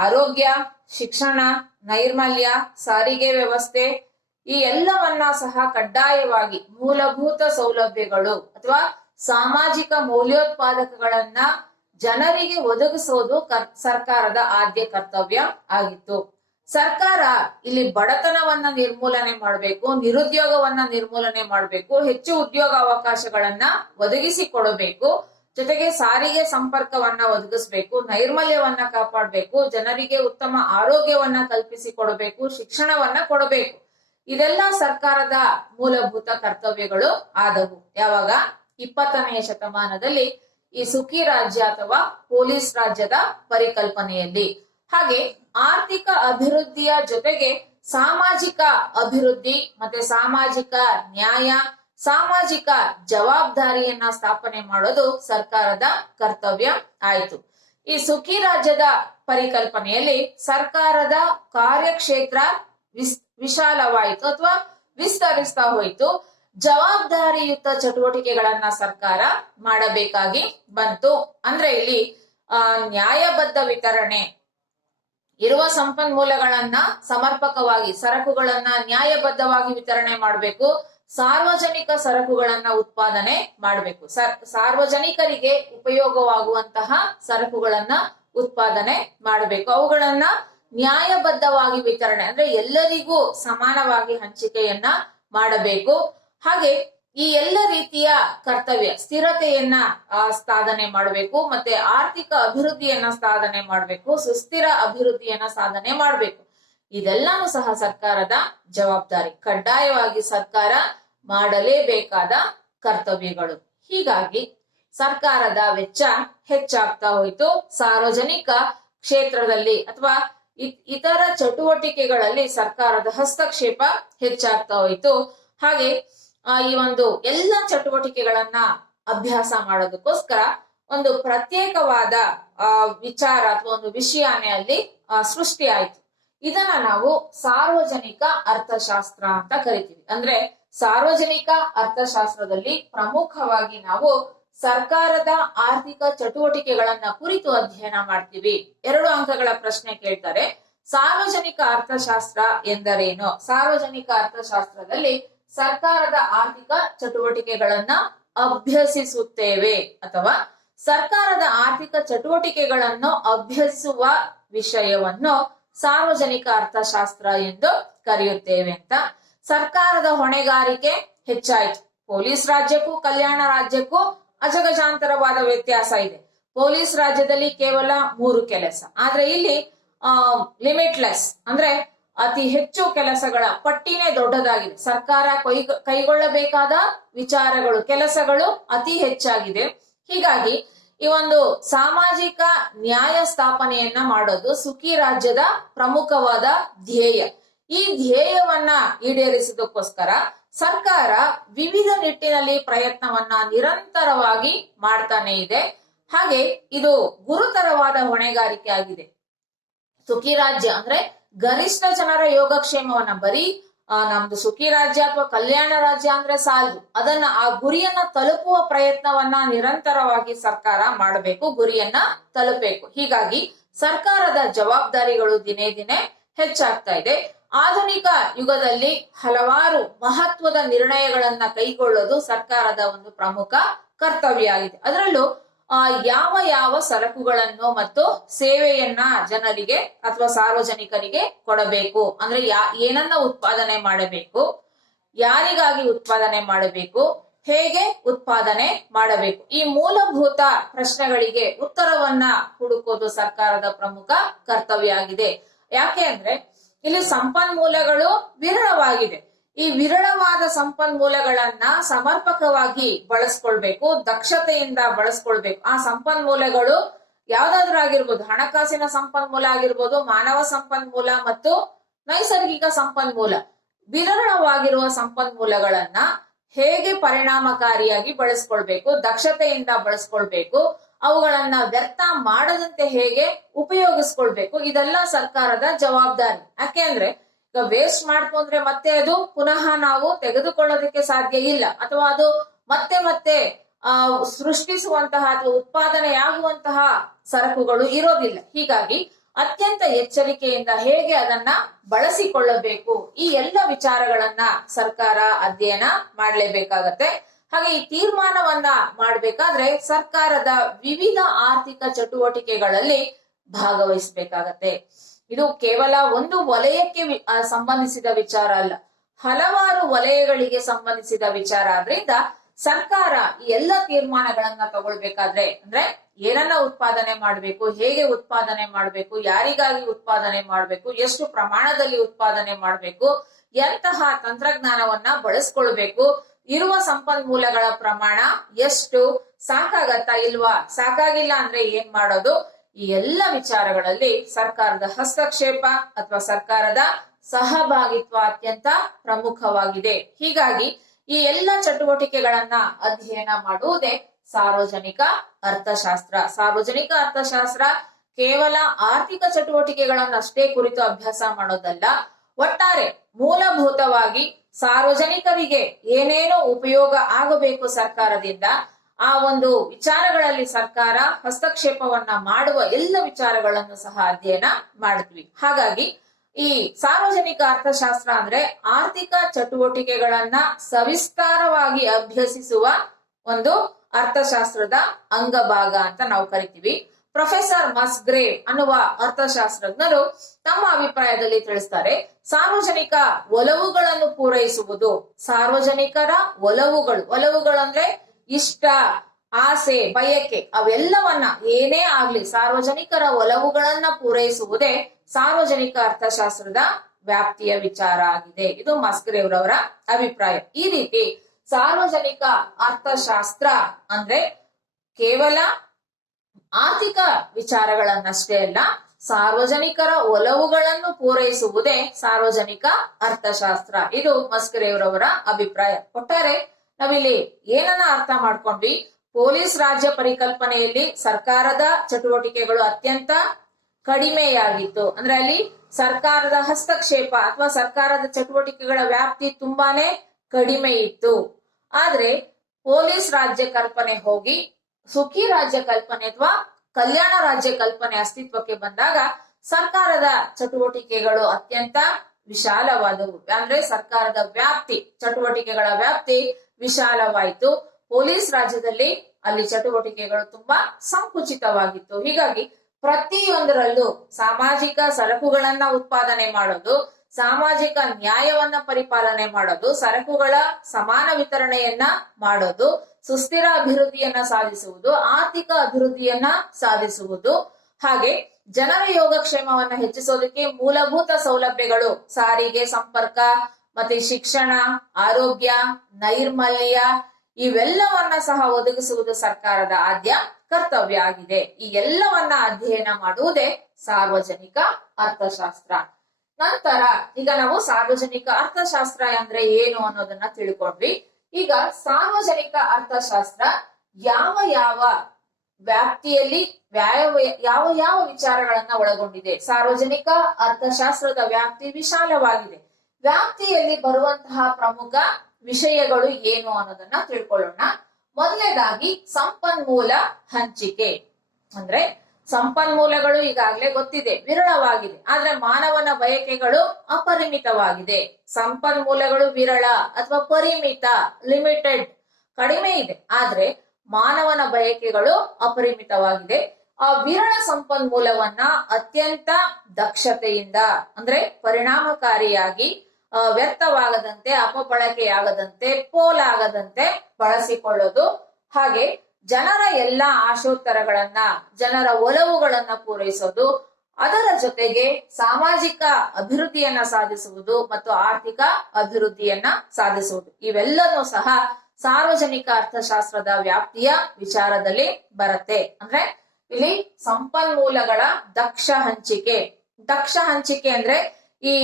ಆರೋಗ್ಯ, ಶಿಕ್ಷಣ, ನೈರ್ಮಲ್ಯ, ಸಾರಿಗೆ ವ್ಯವಸ್ಥೆ ಈ ಎಲ್ಲವನ್ನ ಸಹ ಕಡ್ಡಾಯವಾಗಿ ಮೂಲಭೂತ ಸೌಲಭ್ಯಗಳು ಅಥವಾ ಸಾಮಾಜಿಕ ಮೌಲ್ಯೋತ್ಪಾದಕಗಳನ್ನ ಜನರಿಗೆ ಒದಗಿಸೋದು ಸರ್ಕಾರದ ಆದ್ಯ ಕರ್ತವ್ಯ ಆಗಿತ್ತು. ಸರ್ಕಾರ ಇಲ್ಲಿ ಬಡತನವನ್ನ ನಿರ್ಮೂಲನೆ ಮಾಡಬೇಕು, ನಿರುದ್ಯೋಗವನ್ನ ನಿರ್ಮೂಲನೆ ಮಾಡಬೇಕು, ಹೆಚ್ಚು ಉದ್ಯೋಗ ಅವಕಾಶಗಳನ್ನ ಒದಗಿಸಿ ಕೊಡಬೇಕು, ಜೊತೆಗೆ ಸಾರಿಗೆ ಸಂಪರ್ಕವನ್ನ ಒದಗಿಸಬೇಕು, ನೈರ್ಮಲ್ಯವನ್ನ ಕಾಪಾಡಬೇಕು, ಜನರಿಗೆ ಉತ್ತಮ ಆರೋಗ್ಯವನ್ನ ಕಲ್ಪಿಸಿ ಕೊಡಬೇಕು, ಶಿಕ್ಷಣವನ್ನ ಕೊಡಬೇಕು. ಇದೆಲ್ಲ ಸರ್ಕಾರದ ಮೂಲಭೂತ ಕರ್ತವ್ಯಗಳು ಆದವು. ಯಾವಾಗ 20ನೇ ಶತಮಾನದಲ್ಲಿ ಈ ಸುಖಿ ರಾಜ್ಯ ಅಥವಾ ಪೊಲೀಸ್ ರಾಜ್ಯದ ಪರಿಕಲ್ಪನೆಯಲ್ಲಿ. ಹಾಗೆ ಆರ್ಥಿಕ ಅಭಿವೃದ್ಧಿಯ ಜೊತೆಗೆ ಸಾಮಾಜಿಕ ಅಭಿವೃದ್ಧಿ ಮತ್ತೆ ಸಾಮಾಜಿಕ ನ್ಯಾಯ, ಸಾಮಾಜಿಕ ಜವಾಬ್ದಾರಿಯನ್ನ ಸ್ಥಾಪನೆ ಮಾಡೋದು ಸರ್ಕಾರದ ಕರ್ತವ್ಯ ಆಯಿತು. ಈ ಸುಖಿ ರಾಜ್ಯದ ಪರಿಕಲ್ಪನೆಯಲ್ಲಿ ಸರ್ಕಾರದ ಕಾರ್ಯಕ್ಷೇತ್ರ ವಿಶಾಲವಾಯಿತು ಅಥವಾ ವಿಸ್ತರಿಸ್ತಾ ಹೋಯಿತು. ಜವಾಬ್ದಾರಿಯುತ ಚಟುವಟಿಕೆಗಳನ್ನ ಸರ್ಕಾರ ಮಾಡಬೇಕಾಗಿ ಬಂತು. ಅಂದ್ರೆ ಇಲ್ಲಿ ನ್ಯಾಯಬದ್ಧ ವಿತರಣೆ, ಇರುವ ಸಂಪನ್ಮೂಲಗಳನ್ನ ಸಮರ್ಪಕವಾಗಿ, ಸರಕುಗಳನ್ನ ನ್ಯಾಯಬದ್ಧವಾಗಿ ವಿತರಣೆ ಮಾಡಬೇಕು, ಸಾರ್ವಜನಿಕ ಸರಕುಗಳನ್ನ ಉತ್ಪಾದನೆ ಮಾಡಬೇಕು, ಸಾರ್ವಜನಿಕರಿಗೆ ಉಪಯೋಗವಾಗುವಂತಹ ಸರಕುಗಳನ್ನ ಉತ್ಪಾದನೆ ಮಾಡಬೇಕು, ಅವುಗಳನ್ನ ನ್ಯಾಯಬದ್ಧವಾಗಿ ವಿತರಣೆ ಅಂದ್ರೆ ಎಲ್ಲರಿಗೂ ಸಮಾನವಾಗಿ ಹಂಚಿಕೆಯನ್ನ ಮಾಡಬೇಕು. ಹಾಗೆ ಈ ಎಲ್ಲ ರೀತಿಯ ಕರ್ತವ್ಯ, ಸ್ಥಿರತೆಯನ್ನ ಸಾಧನೆ ಮಾಡಬೇಕು, ಮತ್ತೆ ಆರ್ಥಿಕ ಅಭಿವೃದ್ಧಿಯನ್ನ ಸಾಧನೆ ಮಾಡಬೇಕು, ಸುಸ್ಥಿರ ಅಭಿವೃದ್ಧಿಯನ್ನ ಸಾಧನೆ ಮಾಡಬೇಕು. ಇದೆಲ್ಲಾನು ಸಹ ಸರ್ಕಾರದ ಜವಾಬ್ದಾರಿ, ಕಡ್ಡಾಯವಾಗಿ ಸರ್ಕಾರ ಮಾಡಲೇಬೇಕಾದ ಕರ್ತವ್ಯಗಳು. ಹೀಗಾಗಿ ಸರ್ಕಾರದ ವೆಚ್ಚ ಹೆಚ್ಚಾಗ್ತಾ ಹೋಯ್ತು. ಸಾರ್ವಜನಿಕ ಕ್ಷೇತ್ರದಲ್ಲಿ ಅಥವಾ ಇತರ ಚಟುವಟಿಕೆಗಳಲ್ಲಿ ಸರ್ಕಾರದ ಹಸ್ತಕ್ಷೇಪ ಹೆಚ್ಚಾಗ್ತಾ ಹೋಯ್ತು. ಹಾಗೆ ಈ ಒಂದು ಎಲ್ಲ ಚಟುವಟಿಕೆಗಳನ್ನ ಅಭ್ಯಾಸ ಮಾಡೋದಕ್ಕೋಸ್ಕರ ಒಂದು ಪ್ರತ್ಯೇಕವಾದ ವಿಚಾರ ಅಥವಾ ಒಂದು ವಿಷಯನೇ ಅಲ್ಲಿ ಸೃಷ್ಟಿ ಆಯ್ತು. ಇದನ್ನ ನಾವು ಸಾರ್ವಜನಿಕ ಅರ್ಥಶಾಸ್ತ್ರ ಅಂತ ಕರಿತೀವಿ. ಅಂದ್ರೆ ಸಾರ್ವಜನಿಕ ಅರ್ಥಶಾಸ್ತ್ರದಲ್ಲಿ ಪ್ರಮುಖವಾಗಿ ನಾವು ಸರ್ಕಾರದ ಆರ್ಥಿಕ ಚಟುವಟಿಕೆಗಳನ್ನ ಕುರಿತು ಅಧ್ಯಯನ ಮಾಡ್ತೀವಿ. 2 ಅಂಕಗಳ ಪ್ರಶ್ನೆ ಕೇಳ್ತಾರೆ. ಸಾರ್ವಜನಿಕ ಅರ್ಥಶಾಸ್ತ್ರ ಎಂದರೇನು? ಸಾರ್ವಜನಿಕ ಅರ್ಥಶಾಸ್ತ್ರದಲ್ಲಿ ಸರ್ಕಾರದ ಆರ್ಥಿಕ ಚಟುವಟಿಕೆಗಳನ್ನ ಅಭ್ಯಸಿಸುತ್ತೇವೆ ಅಥವಾ ಸರ್ಕಾರದ ಆರ್ಥಿಕ ಚಟುವಟಿಕೆಗಳನ್ನು ಅಭ್ಯಸಿಸುವ ವಿಷಯವನ್ನು ಸಾರ್ವಜನಿಕ ಅರ್ಥಶಾಸ್ತ್ರ ಎಂದು ಕರೆಯುತ್ತೇವೆ ಅಂತ. ಸರ್ಕಾರದ ಹೊಣೆಗಾರಿಕೆ ಹೆಚ್ಚಾಯಿತು. ಪೊಲೀಸ್ ರಾಜ್ಯಕ್ಕೂ ಕಲ್ಯಾಣ ರಾಜ್ಯಕ್ಕೂ ಅಜಗಜಾಂತರವಾದ ವ್ಯತ್ಯಾಸ ಇದೆ. ಪೊಲೀಸ್ ರಾಜ್ಯದಲ್ಲಿ ಕೇವಲ 3 ಕೆಲಸ, ಆದ್ರೆ ಇಲ್ಲಿ ಲಿಮಿಟ್ಲೆಸ್ ಅಂದ್ರೆ ಅತಿ ಹೆಚ್ಚು ಕೆಲಸಗಳ ಪಟ್ಟಿನೇ ದೊಡ್ಡದಾಗಿದೆ. ಸರ್ಕಾರ ಕೈಗೊಳ್ಳಬೇಕಾದ ವಿಚಾರಗಳು, ಕೆಲಸಗಳು ಅತಿ ಹೆಚ್ಚಾಗಿದೆ. ಹೀಗಾಗಿ ಈ ಒಂದು ಸಾಮಾಜಿಕ ನ್ಯಾಯ ಸ್ಥಾಪನೆಯನ್ನ ಮಾಡೋದು ಸುಖಿ ರಾಜ್ಯದ ಪ್ರಮುಖವಾದ ಧ್ಯೇಯ. ಈ ಧ್ಯೇಯವನ್ನ ಈಡೇರಿಸುವುದಕ್ಕೋಸ್ಕರ ಸರ್ಕಾರ ವಿವಿಧ ನಿಟ್ಟಿನಲ್ಲಿ ಪ್ರಯತ್ನವನ್ನ ನಿರಂತರವಾಗಿ ಮಾಡ್ತಾನೆ ಇದೆ. ಹಾಗೆ ಇದು ಗುರುತರವಾದ ಹೊಣೆಗಾರಿಕೆ ಆಗಿದೆ. ಸುಖಿ ರಾಜ್ಯ ಅಂದ್ರೆ ಗರಿಷ್ಠ ಜನರ ಯೋಗಕ್ಷೇಮವನ್ನ ಬರೀ ನಮ್ದು ಸುಖಿ ರಾಜ್ಯ ಅಥವಾ ಕಲ್ಯಾಣ ರಾಜ್ಯ ಅಂದ್ರೆ ಸಾಲದು, ಅದನ್ನ ಆ ಗುರಿಯನ್ನ ತಲುಪುವ ಪ್ರಯತ್ನವನ್ನ ನಿರಂತರವಾಗಿ ಸರ್ಕಾರ ಮಾಡಬೇಕು, ಗುರಿಯನ್ನ ತಲುಪಬೇಕು. ಹೀಗಾಗಿ ಸರ್ಕಾರದ ಜವಾಬ್ದಾರಿಗಳು ದಿನೇ ದಿನೇ ಹೆಚ್ಚಾಗ್ತಾ ಇದೆ. ಆಧುನಿಕ ಯುಗದಲ್ಲಿ ಹಲವಾರು ಮಹತ್ವದ ನಿರ್ಣಯಗಳನ್ನ ಕೈಗೊಳ್ಳೋದು ಸರ್ಕಾರದ ಒಂದು ಪ್ರಮುಖ ಕರ್ತವ್ಯ ಆಗಿದೆ. ಅದರಲ್ಲೂ ಯಾವ ಯಾವ ಸರಕುಗಳನ್ನು ಮತ್ತು ಸೇವೆಯನ್ನ ಜನರಿಗೆ ಅಥವಾ ಸಾರ್ವಜನಿಕರಿಗೆ ಕೊಡಬೇಕು, ಅಂದ್ರೆ ಏನನ್ನ ಉತ್ಪಾದನೆ ಮಾಡಬೇಕು, ಯಾರಿಗಾಗಿ ಉತ್ಪಾದನೆ ಮಾಡಬೇಕು, ಹೇಗೆ ಉತ್ಪಾದನೆ ಮಾಡಬೇಕು, ಈ ಮೂಲಭೂತ ಪ್ರಶ್ನೆಗಳಿಗೆ ಉತ್ತರವನ್ನ ಹುಡುಕೋದು ಸರ್ಕಾರದ ಪ್ರಮುಖ ಕರ್ತವ್ಯ ಆಗಿದೆ. ಯಾಕೆ ಅಂದ್ರೆ ಇಲ್ಲಿ ಸಂಪನ್ಮೂಲಗಳು ವಿರಳವಾಗಿದೆ. ಈ ವಿರಳವಾದ ಸಂಪನ್ಮೂಲಗಳನ್ನ ಸಮರ್ಪಕವಾಗಿ ಬಳಸ್ಕೊಳ್ಬೇಕು, ದಕ್ಷತೆಯಿಂದ ಬಳಸ್ಕೊಳ್ಬೇಕು. ಆ ಸಂಪನ್ಮೂಲಗಳು ಯಾವ್ದಾದ್ರೂ ಆಗಿರ್ಬೋದು, ಹಣಕಾಸಿನ ಸಂಪನ್ಮೂಲ ಆಗಿರ್ಬೋದು, ಮಾನವ ಸಂಪನ್ಮೂಲ ಮತ್ತು ನೈಸರ್ಗಿಕ ಸಂಪನ್ಮೂಲ. ವಿರಳವಾಗಿರುವ ಸಂಪನ್ಮೂಲಗಳನ್ನ ಹೇಗೆ ಪರಿಣಾಮಕಾರಿಯಾಗಿ ಬಳಸ್ಕೊಳ್ಬೇಕು, ದಕ್ಷತೆಯಿಂದ ಬಳಸ್ಕೊಳ್ಬೇಕು, ಅವುಗಳನ್ನ ವ್ಯರ್ಥ ಮಾಡದಂತೆ ಹೇಗೆ ಉಪಯೋಗಿಸ್ಕೊಳ್ಬೇಕು, ಇದೆಲ್ಲ ಸರ್ಕಾರದ ಜವಾಬ್ದಾರಿ. ಯಾಕೆಂದ್ರೆ ಈಗ ವೇಸ್ಟ್ ಮಾಡ್ತು ಅಂದ್ರೆ ಮತ್ತೆ ಅದು ಪುನಃ ನಾವು ತೆಗೆದುಕೊಳ್ಳೋದಕ್ಕೆ ಸಾಧ್ಯ ಇಲ್ಲ, ಅಥವಾ ಅದು ಮತ್ತೆ ಮತ್ತೆ ಸೃಷ್ಟಿಸುವಂತಹ ಅಥವಾ ಉತ್ಪಾದನೆಯಾಗುವಂತಹ ಸರಕುಗಳು ಇರೋದಿಲ್ಲ. ಹೀಗಾಗಿ ಅತ್ಯಂತ ಎಚ್ಚರಿಕೆಯಿಂದ ಹೇಗೆ ಅದನ್ನ ಬಳಸಿಕೊಳ್ಳಬೇಕು, ಈ ಎಲ್ಲ ವಿಚಾರಗಳನ್ನ ಸರ್ಕಾರ ಅಧ್ಯಯನ ಮಾಡಲೇಬೇಕಾಗತ್ತೆ. ಹಾಗೆ ಈ ತೀರ್ಮಾನವನ್ನ ಮಾಡಬೇಕಾದ್ರೆ ಸರ್ಕಾರದ ವಿವಿಧ ಆರ್ಥಿಕ ಚಟುವಟಿಕೆಗಳಲ್ಲಿ ಭಾಗವಹಿಸಬೇಕಾಗತ್ತೆ. ಇದು ಕೇವಲ ಒಂದು ವಲಯಕ್ಕೆ ಸಂಬಂಧಿಸಿದ ವಿಚಾರ ಅಲ್ಲ, ಹಲವಾರು ವಲಯಗಳಿಗೆ ಸಂಬಂಧಿಸಿದ ವಿಚಾರ. ಆದ್ರಿಂದ ಸರ್ಕಾರ ಈ ಎಲ್ಲ ತೀರ್ಮಾನಗಳನ್ನ ತಗೊಳ್ಬೇಕಾದ್ರೆ ಅಂದ್ರೆ ಏನನ್ನ ಉತ್ಪಾದನೆ ಮಾಡಬೇಕು, ಹೇಗೆ ಉತ್ಪಾದನೆ ಮಾಡಬೇಕು, ಯಾರಿಗಾಗಿ ಉತ್ಪಾದನೆ ಮಾಡಬೇಕು, ಎಷ್ಟು ಪ್ರಮಾಣದಲ್ಲಿ ಉತ್ಪಾದನೆ ಮಾಡಬೇಕು, ಎಂತಹ ತಂತ್ರಜ್ಞಾನವನ್ನ ಬಳಸ್ಕೊಳ್ಬೇಕು, ಇರುವ ಸಂಪನ್ಮೂಲಗಳ ಪ್ರಮಾಣ ಎಷ್ಟು, ಸಾಕಾಗತ್ತಾ ಇಲ್ವಾ, ಸಾಕಾಗಿಲ್ಲ ಅಂದ್ರೆ ಏನ್ ಮಾಡೋದು, ಈ ಎಲ್ಲ ವಿಚಾರಗಳಲ್ಲಿ ಸರ್ಕಾರದ ಹಸ್ತಕ್ಷೇಪ ಅಥವಾ ಸರ್ಕಾರದ ಸಹಭಾಗಿತ್ವ ಅತ್ಯಂತ ಪ್ರಮುಖವಾಗಿದೆ. ಹೀಗಾಗಿ ಈ ಎಲ್ಲ ಚಟುವಟಿಕೆಗಳನ್ನ ಅಧ್ಯಯನ ಮಾಡುವುದೇ ಸಾರ್ವಜನಿಕ ಅರ್ಥಶಾಸ್ತ್ರ. ಸಾರ್ವಜನಿಕ ಅರ್ಥಶಾಸ್ತ್ರ ಕೇವಲ ಆರ್ಥಿಕ ಚಟುವಟಿಕೆಗಳನ್ನಷ್ಟೇ ಕುರಿತು ಅಭ್ಯಾಸ ಮಾಡೋದಲ್ಲ, ಒಟ್ಟಾರೆ ಮೂಲಭೂತವಾಗಿ ಸಾರ್ವಜನಿಕರಿಗೆ ಏನೇನೋ ಉಪಯೋಗ ಆಗಬೇಕು ಸರ್ಕಾರದಿಂದ, ಆ ಒಂದು ವಿಚಾರಗಳಲ್ಲಿ ಸರ್ಕಾರ ಹಸ್ತಕ್ಷೇಪವನ್ನ ಮಾಡುವ ಎಲ್ಲ ವಿಚಾರಗಳನ್ನು ಸಹ ಅಧ್ಯಯನ ಮಾಡಿದ್ವಿ. ಹಾಗಾಗಿ ಈ ಸಾರ್ವಜನಿಕ ಅರ್ಥಶಾಸ್ತ್ರ ಅಂದ್ರೆ ಆರ್ಥಿಕ ಚಟುವಟಿಕೆಗಳನ್ನ ಸವಿಸ್ತಾರವಾಗಿ ಅಭ್ಯಸಿಸುವ ಒಂದು ಅರ್ಥಶಾಸ್ತ್ರದ ಅಂಗಭಾಗ ಅಂತ ನಾವು ಕರಿತೀವಿ. ಪ್ರೊಫೆಸರ್ ಮಸ್ಗ್ರೇವ್ ಅನ್ನುವ ಅರ್ಥಶಾಸ್ತ್ರಜ್ಞರು ತಮ್ಮ ಅಭಿಪ್ರಾಯದಲ್ಲಿ ತಿಳಿಸ್ತಾರೆ, ಸಾರ್ವಜನಿಕ ಒಲವುಗಳನ್ನು ಪೂರೈಸುವುದು, ಸಾರ್ವಜನಿಕರ ಒಲವುಗಳಂದ್ರೆ ಇಷ್ಟ, ಆಸೆ, ಬಯಕೆ, ಅವೆಲ್ಲವನ್ನ ಏನೇ ಆಗ್ಲಿ ಸಾರ್ವಜನಿಕರ ಒಲವುಗಳನ್ನ ಪೂರೈಸುವುದೇ ಸಾರ್ವಜನಿಕ ಅರ್ಥಶಾಸ್ತ್ರದ ವ್ಯಾಪ್ತಿಯ ವಿಚಾರ ಆಗಿದೆ. ಇದು ಮಸ್ಗ್ರೇವ್ ರವರ ಅಭಿಪ್ರಾಯ. ಈ ರೀತಿ ಸಾರ್ವಜನಿಕ ಅರ್ಥಶಾಸ್ತ್ರ ಅಂದ್ರೆ ಕೇವಲ ಆರ್ಥಿಕ ವಿಚಾರಗಳನ್ನಷ್ಟೇ ಅಲ್ಲ, ಸಾರ್ವಜನಿಕರ ಒಲವುಗಳನ್ನು ಪೂರೈಸುವುದೇ ಸಾರ್ವಜನಿಕ ಅರ್ಥಶಾಸ್ತ್ರ. ಇದು ಮಸ್ಗ್ರೇವ್ ರವರ ಅಭಿಪ್ರಾಯ. ಒಟ್ಟಾರೆ ನಾವಿಲ್ಲಿ ಏನನ್ನ ಅರ್ಥ ಮಾಡ್ಕೊಂಡ್ವಿ, ಪೊಲೀಸ್ ರಾಜ್ಯ ಪರಿಕಲ್ಪನೆಯಲ್ಲಿ ಸರ್ಕಾರದ ಚಟುವಟಿಕೆಗಳು ಅತ್ಯಂತ ಕಡಿಮೆಯಾಗಿತ್ತು. ಅಂದ್ರೆ ಅಲ್ಲಿ ಸರ್ಕಾರದ ಹಸ್ತಕ್ಷೇಪ ಅಥವಾ ಸರ್ಕಾರದ ಚಟುವಟಿಕೆಗಳ ವ್ಯಾಪ್ತಿ ತುಂಬಾನೇ ಕಡಿಮೆ ಇತ್ತು. ಆದ್ರೆ ಪೊಲೀಸ್ ರಾಜ್ಯ ಕಲ್ಪನೆ ಹೋಗಿ ಸುಖಿ ರಾಜ್ಯ ಕಲ್ಪನೆ ಅಥವಾ ಕಲ್ಯಾಣ ರಾಜ್ಯ ಕಲ್ಪನೆ ಅಸ್ತಿತ್ವಕ್ಕೆ ಬಂದಾಗ ಸರ್ಕಾರದ ಚಟುವಟಿಕೆಗಳು ಅತ್ಯಂತ ವಿಶಾಲವಾದವು. ಅಂದ್ರೆ ಸರ್ಕಾರದ ವ್ಯಾಪ್ತಿ, ಚಟುವಟಿಕೆಗಳ ವ್ಯಾಪ್ತಿ ವಿಶಾಲವಾಯಿತು. ಪೊಲೀಸ್ ರಾಜ್ಯದಲ್ಲಿ ಅಲ್ಲಿ ಚಟುವಟಿಕೆಗಳು ತುಂಬಾ ಸಂಕುಚಿತವಾಗಿತ್ತು. ಹೀಗಾಗಿ ಪ್ರತಿಯೊಂದರಲ್ಲೂ ಸಾಮಾಜಿಕ ಸರಕುಗಳನ್ನ ಉತ್ಪಾದನೆ ಮಾಡೋದು, ಸಾಮಾಜಿಕ ನ್ಯಾಯವನ್ನ ಪರಿಪಾಲನೆ ಮಾಡೋದು, ಸರಕುಗಳ ಸಮಾನ ವಿತರಣೆಯನ್ನ ಮಾಡೋದು, ಸುಸ್ಥಿರ ಅಭಿವೃದ್ಧಿಯನ್ನ ಸಾಧಿಸುವುದು, ಆರ್ಥಿಕ ಅಭಿವೃದ್ಧಿಯನ್ನ ಸಾಧಿಸುವುದು, ಹಾಗೆ ಜನರ ಯೋಗಕ್ಷೇಮವನ್ನ ಹೆಚ್ಚಿಸೋದಕ್ಕೆ ಮೂಲಭೂತ ಸೌಲಭ್ಯಗಳು, ಸಾರಿಗೆ, ಸಂಪರ್ಕ, ಮತ್ತೆ ಶಿಕ್ಷಣ, ಆರೋಗ್ಯ, ನೈರ್ಮಲ್ಯ ಇವೆಲ್ಲವನ್ನ ಸಹ ಒದಗಿಸುವುದು ಸರ್ಕಾರದ ಆದ್ಯ ಕರ್ತವ್ಯ ಆಗಿದೆ. ಈ ಎಲ್ಲವನ್ನ ಅಧ್ಯಯನ ಮಾಡುವುದೇ ಸಾರ್ವಜನಿಕ ಅರ್ಥಶಾಸ್ತ್ರ. ನಂತರ ಈಗ ನಾವು ಸಾರ್ವಜನಿಕ ಅರ್ಥಶಾಸ್ತ್ರ ಅಂದ್ರೆ ಏನು ಅನ್ನೋದನ್ನ ತಿಳ್ಕೊಂಡ್ವಿ. ಈಗ ಸಾರ್ವಜನಿಕ ಅರ್ಥಶಾಸ್ತ್ರ ಯಾವ ಯಾವ ವ್ಯಾಪ್ತಿಯಲ್ಲಿ ಯಾವ ಯಾವ ವಿಚಾರಗಳನ್ನ ಒಳಗೊಂಡಿದೆ? ಸಾರ್ವಜನಿಕ ಅರ್ಥಶಾಸ್ತ್ರದ ವ್ಯಾಪ್ತಿ ವಿಶಾಲವಾಗಿದೆ. ವ್ಯಾಪ್ತಿಯಲ್ಲಿ ಬರುವಂತಹ ಪ್ರಮುಖ ವಿಷಯಗಳು ಏನು ಅನ್ನೋದನ್ನ ತಿಳ್ಕೊಳ್ಳೋಣ. ಮೊದಲನೇದಾಗಿ ಸಂಪನ್ಮೂಲ ಹಂಚಿಕೆ. ಅಂದ್ರೆ ಸಂಪನ್ಮೂಲಗಳು ಈಗಾಗಲೇ ಗೊತ್ತಿದೆ, ವಿರಳವಾಗಿದೆ. ಆದ್ರೆ ಮಾನವನ ಬಯಕೆಗಳು ಅಪರಿಮಿತವಾಗಿದೆ. ಸಂಪನ್ಮೂಲಗಳು ವಿರಳ ಅಥವಾ ಪರಿಮಿತ, ಲಿಮಿಟೆಡ್, ಕಡಿಮೆ ಇದೆ. ಆದ್ರೆ ಮಾನವನ ಬಯಕೆಗಳು ಅಪರಿಮಿತವಾಗಿದೆ. ಆ ವಿರಳ ಸಂಪನ್ಮೂಲವನ್ನ ಅತ್ಯಂತ ದಕ್ಷತೆಯಿಂದ ಅಂದ್ರೆ ಪರಿಣಾಮಕಾರಿಯಾಗಿ ವ್ಯರ್ಥವಾಗದಂತೆ, ಅಪಬಳಕೆಯಾಗದಂತೆ, ಪೋಲಾಗದಂತೆ ಬಳಸಿಕೊಳ್ಳೋದು, ಹಾಗೆ ಜನರ ಎಲ್ಲಾ ಆಶೋತ್ತರಗಳನ್ನ, ಜನರ ಒಲವುಗಳನ್ನ ಪೂರೈಸೋದು, ಅದರ ಜೊತೆಗೆ ಸಾಮಾಜಿಕ ಅಭಿವೃದ್ಧಿಯನ್ನ ಸಾಧಿಸುವುದು ಮತ್ತು ಆರ್ಥಿಕ ಅಭಿವೃದ್ಧಿಯನ್ನ ಸಾಧಿಸುವುದು ಇವೆಲ್ಲನೂ ಸಹ ಸಾರ್ವಜನಿಕ ಅರ್ಥಶಾಸ್ತ್ರದ ವ್ಯಾಪ್ತಿಯ ವಿಚಾರದಲ್ಲಿ ಬರುತ್ತೆ. ಅಂದ್ರೆ ಇಲ್ಲಿ ಸಂಪನ್ಮೂಲಗಳ ದಕ್ಷ ಹಂಚಿಕೆ. ದಕ್ಷ ಹಂಚಿಕೆ ಅಂದ್ರೆ ಈ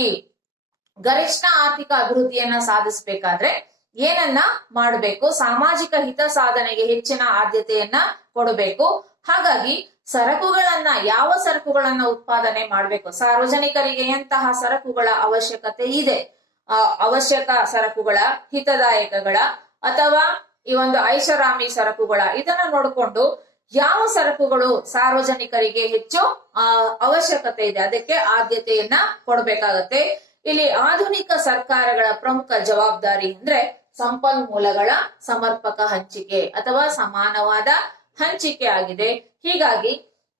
ಗರಿಷ್ಠ ಆರ್ಥಿಕ ಅಭಿವೃದ್ಧಿಯನ್ನ ಸಾಧಿಸಬೇಕಾದ್ರೆ ಏನನ್ನ ಮಾಡಬೇಕು? ಸಾಮಾಜಿಕ ಹಿತ ಸಾಧನೆಗೆ ಹೆಚ್ಚಿನ ಆದ್ಯತೆಯನ್ನ ಕೊಡಬೇಕು. ಹಾಗಾಗಿ ಸರಕುಗಳನ್ನ, ಯಾವ ಸರಕುಗಳನ್ನ ಉತ್ಪಾದನೆ ಮಾಡಬೇಕು, ಸಾರ್ವಜನಿಕರಿಗೆ ಎಂತಹ ಸರಕುಗಳ ಅವಶ್ಯಕತೆ ಇದೆ, ಅವಶ್ಯಕ ಸರಕುಗಳ, ಹಿತದಾಯಕಗಳ ಅಥವಾ ಈ ಒಂದು ಐಷಾರಾಮಿ ಸರಕುಗಳ, ಇದನ್ನ ನೋಡಿಕೊಂಡು ಯಾವ ಸರಕುಗಳು ಸಾರ್ವಜನಿಕರಿಗೆ ಹೆಚ್ಚು ಅವಶ್ಯಕತೆ ಇದೆ ಅದಕ್ಕೆ ಆದ್ಯತೆಯನ್ನ ಕೊಡಬೇಕಾಗತ್ತೆ. ಇಲ್ಲಿ ಆಧುನಿಕ ಸರ್ಕಾರಗಳ ಪ್ರಮುಖ ಜವಾಬ್ದಾರಿ ಅಂದ್ರೆ ಸಂಪನ್ಮೂಲಗಳ ಸಮರ್ಪಕ ಹಂಚಿಕೆ ಅಥವಾ ಸಮಾನವಾದ ಹಂಚಿಕೆ ಆಗಿದೆ. ಹೀಗಾಗಿ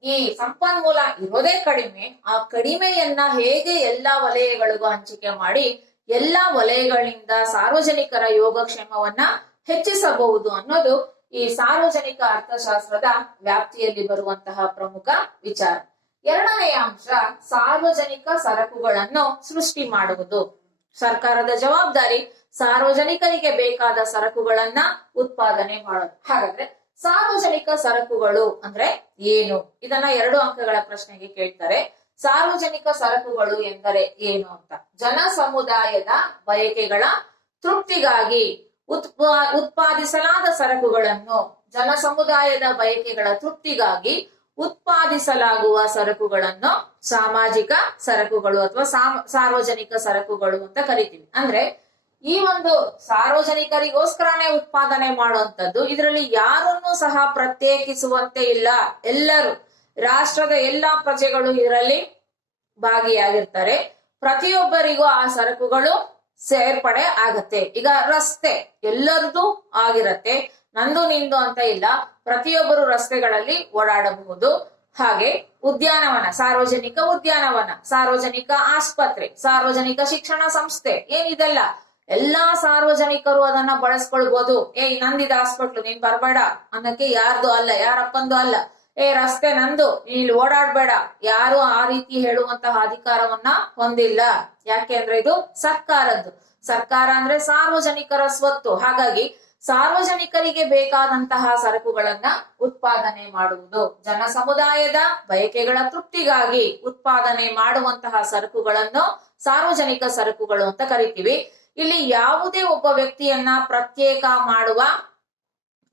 ಈ ಸಂಪನ್ಮೂಲ ಇರೋದೇ ಕಡಿಮೆ, ಆ ಕಡಿಮೆಯನ್ನ ಹೇಗೆ ಎಲ್ಲಾ ವಲಯಗಳಿಗೂ ಹಂಚಿಕೆ ಮಾಡಿ ಎಲ್ಲಾ ವಲಯಗಳಿಂದ ಸಾರ್ವಜನಿಕರ ಯೋಗಕ್ಷೇಮವನ್ನ ಹೆಚ್ಚಿಸಬಹುದು ಅನ್ನೋದು ಈ ಸಾರ್ವಜನಿಕ ಅರ್ಥಶಾಸ್ತ್ರದ ವ್ಯಾಪ್ತಿಯಲ್ಲಿ ಬರುವಂತಹ ಪ್ರಮುಖ ವಿಚಾರ. ಎರಡನೆಯ ಅಂಶ ಸಾರ್ವಜನಿಕ ಸರಕುಗಳನ್ನು ಸೃಷ್ಟಿ ಮಾಡುವುದು. ಸರ್ಕಾರದ ಜವಾಬ್ದಾರಿ ಸಾರ್ವಜನಿಕರಿಗೆ ಬೇಕಾದ ಸರಕುಗಳನ್ನ ಉತ್ಪಾದನೆ ಮಾಡೋದು. ಹಾಗಾದ್ರೆ ಸಾರ್ವಜನಿಕ ಸರಕುಗಳು ಅಂದ್ರೆ ಏನು? ಇದನ್ನ 2 ಅಂಕಗಳ ಪ್ರಶ್ನೆಗೆ ಕೇಳ್ತಾರೆ. ಸಾರ್ವಜನಿಕ ಸರಕುಗಳು ಎಂದರೆ ಏನು ಅಂತ. ಜನ ಸಮುದಾಯದ ಬಯಕೆಗಳ ತೃಪ್ತಿಗಾಗಿ ಉತ್ಪಾದಿಸಲಾದ ಸರಕುಗಳನ್ನು, ಜನ ಸಮುದಾಯದ ಬಯಕೆಗಳ ತೃಪ್ತಿಗಾಗಿ ಉತ್ಪಾದಿಸಲಾಗುವ ಸರಕುಗಳನ್ನು ಸಾಮಾಜಿಕ ಸರಕುಗಳು ಅಥವಾ ಸಾರ್ವಜನಿಕ ಸರಕುಗಳು ಅಂತ ಕರಿತೀವಿ. ಅಂದ್ರೆ ಈ ಒಂದು ಸಾರ್ವಜನಿಕರಿಗೋಸ್ಕರನೇ ಉತ್ಪಾದನೆ ಮಾಡುವಂತದ್ದು. ಇದರಲ್ಲಿ ಯಾರನ್ನೂ ಸಹ ಪ್ರತ್ಯೇಕಿಸುವಂತೆ ಇಲ್ಲ. ಎಲ್ಲರೂ, ರಾಷ್ಟ್ರದ ಎಲ್ಲಾ ಪ್ರಜೆಗಳು ಇದರಲ್ಲಿ ಭಾಗಿಯಾಗಿರ್ತಾರೆ. ಪ್ರತಿಯೊಬ್ಬರಿಗೂ ಆ ಸರಕುಗಳು ಸೇರ್ಪಡೆ ಆಗತ್ತೆ. ಈಗ ರಸ್ತೆ ಎಲ್ಲರದು ಆಗಿರತ್ತೆ, ನಂದು ನಿಂದು ಅಂತ ಇಲ್ಲ. ಪ್ರತಿಯೊಬ್ಬರು ರಸ್ತೆಗಳಲ್ಲಿ ಓಡಾಡಬಹುದು. ಹಾಗೆ ಉದ್ಯಾನವನ, ಸಾರ್ವಜನಿಕ ಉದ್ಯಾನವನ, ಸಾರ್ವಜನಿಕ ಆಸ್ಪತ್ರೆ, ಸಾರ್ವಜನಿಕ ಶಿಕ್ಷಣ ಸಂಸ್ಥೆ, ಏನಿದೆಲ್ಲ ಎಲ್ಲಾ ಸಾರ್ವಜನಿಕರು ಅದನ್ನ ಬಳಸ್ಕೊಳ್ಬಹುದು. ನಂದಿದ ಹಾಸ್ಪಿಟ್ಲು, ನೀನ್ ಬರ್ಬೇಡ ಅನ್ನಕ್ಕೆ ಯಾರ್ದು ಅಲ್ಲ, ಯಾರಪ್ಪಂದು ಅಲ್ಲ. ರಸ್ತೆ ನಂದು, ನೀನ್ ಇಲ್ಲಿ ಓಡಾಡ್ಬೇಡ, ಯಾರು ಆ ರೀತಿ ಹೇಳುವಂತಹ ಅಧಿಕಾರವನ್ನ ಹೊಂದಿಲ್ಲ. ಯಾಕೆ ಅಂದ್ರೆ ಇದು ಸರ್ಕಾರದ್ದು. ಸರ್ಕಾರ ಅಂದ್ರೆ ಸಾರ್ವಜನಿಕರ ಸ್ವತ್ತು. ಹಾಗಾಗಿ ಸಾರ್ವಜನಿಕರಿಗೆ ಬೇಕಾದಂತಹ ಸರಕುಗಳನ್ನ ಉತ್ಪಾದನೆ ಮಾಡುವುದು, ಜನ ಸಮುದಾಯದ ಬಯಕೆಗಳ ತೃಪ್ತಿಗಾಗಿ ಉತ್ಪಾದನೆ ಮಾಡುವಂತಹ ಸರಕುಗಳನ್ನು ಸಾರ್ವಜನಿಕ ಸರಕುಗಳು ಅಂತ ಕರಿತೀವಿ. ಇಲ್ಲಿ ಯಾವುದೇ ಒಬ್ಬ ವ್ಯಕ್ತಿಯನ್ನ ಪ್ರತ್ಯೇಕ ಮಾಡುವ